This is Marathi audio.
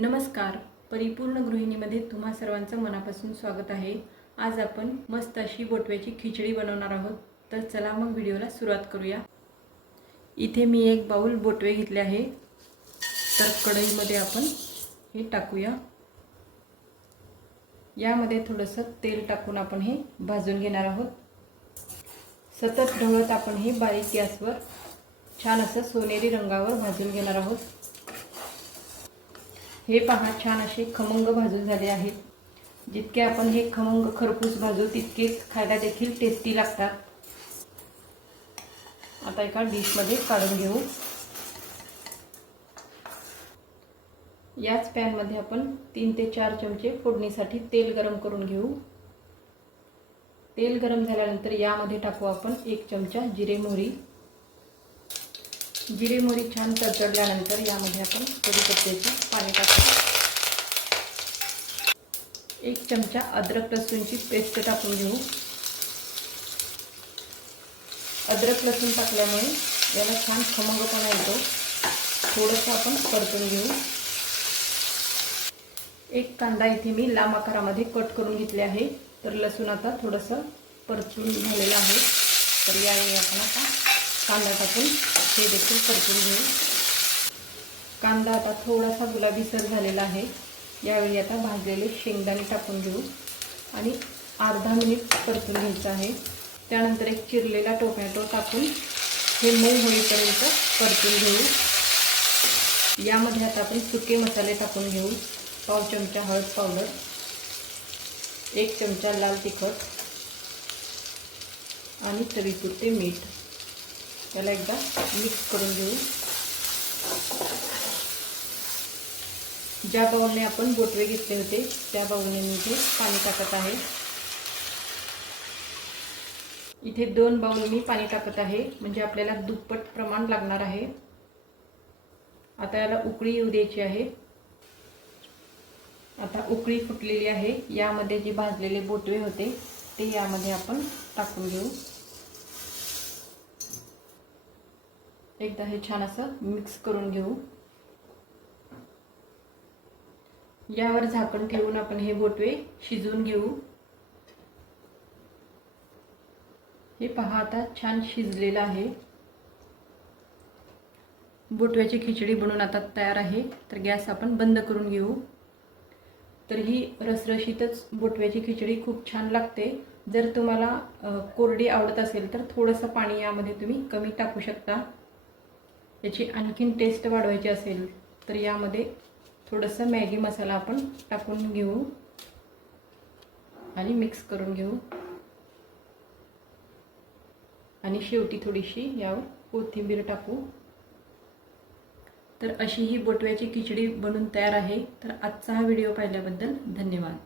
नमस्कार. परिपूर्ण गृहिणीमध्ये तुम्हा सर्वांचं मनापासून स्वागत आहे. आज आपण मस्त अशी बोटव्याची खिचडी बनवणार आहोत. तर चला मग व्हिडिओला सुरुवात करूया. इथे मी एक बाऊल बोटवे घेतले आहे. तर कढईमध्ये आपण हे टाकूया. यामध्ये थोडंसं तेल टाकून आपण हे भाजून घेणार आहोत. सतत ढवळत आपण हे बारीक गॅसवर छान असं सोनेरी रंगावर भाजून घेणार आहोत. हे पहा छान असे खमंग भाजून झाले आहेत. जितके आपण हे खमंग खरपूस भाजू तितकेच खायला देखील टेस्टी लागतात. आता एका डिशमध्ये काढून घेऊ. याच पॅनमध्ये आपण तीन ते चार चमचे फोडणीसाठी तेल गरम करून घेऊ. तेल गरम झाल्यानंतर यामध्ये टाकू आपण एक चमचा जिरे मोहरी. जिरे मोरी छान तडतडल्यानंतर यामध्ये आपण कडीपत्त्याचे पाणी टाकू. एक चमचा अद्रक लसूणची पेस्ट टाकून घेऊ. अद्रक लसूण टाकल्यामुळे याला छान खमंगपणा येतो. थोडंसं आपण परतून घेऊ. एक कांदा इथे मी लांब आकारामध्ये कट करून घेतले आहे. तर लसूण आता थोडंसं परतून झालेलं आहे. तर यावेळी आपण आता कांदा टाकून हे देखील परतून घेऊ. कांदा आता थोडासा गुलाबीसर झालेला आहे. यावेळी आता भाजलेले शेंगदाणे टाकून घेऊ. आणि अर्धा मिनिट परतून घ्यायचं आहे. त्यानंतर एक चिरलेला टोमॅटो टाकून हे मऊ होईपर्यंत परतून घेऊ. यामध्ये आता आपण सुके मसाले टाकून घेऊ. पाव चमचा हळद पावडर एक चमचा लाल तिखट आणि चवीपुरते मीठ. त्याला एकदा मिक्स करून घेऊ. ज्या बाऊलने आपण बोटवे घेतले होते त्या बाऊलने मी इथे पाणी टाकत आहे. इथे दोन बाऊल मी पाणी टाकत आहे म्हणजे आपल्याला दुप्पट प्रमाण लागणार आहे. आता याला उकळी येऊ द्यायची आहे. आता उकळी फुटलेली आहे यामध्ये जे भाजलेले बोटवे होते ते यामध्ये आपण टाकून घेऊ. एकदा हे छान असं मिक्स करून घेऊ. यावर झाकण ठेवून आपण हे बोटवे शिजवून घेऊ. हे पहा आता छान शिजलेलं आहे. बोटव्याची खिचडी बनवून आता तयार आहे तर गॅस आपण बंद करून घेऊ. तर ही रसरशीतच बोटव्याची खिचडी खूप छान लागते. जर तुम्हाला कोरडी आवडत असेल तर थोडंसं पाणी यामध्ये तुम्ही कमी टाकू शकता. याची आणखीन टेस्ट वाढवायची असेल तर यामध्ये थोडंसं मॅगी मसाला आपण टाकून घेऊ आणि मिक्स करून घेऊ. आणि शेवटी थोडीशी यावर कोथिंबीर टाकू. तर अशी ही बोटव्याची खिचडी बनून तयार आहे. तर आजचा हा व्हिडिओ पाहिल्याबद्दल धन्यवाद.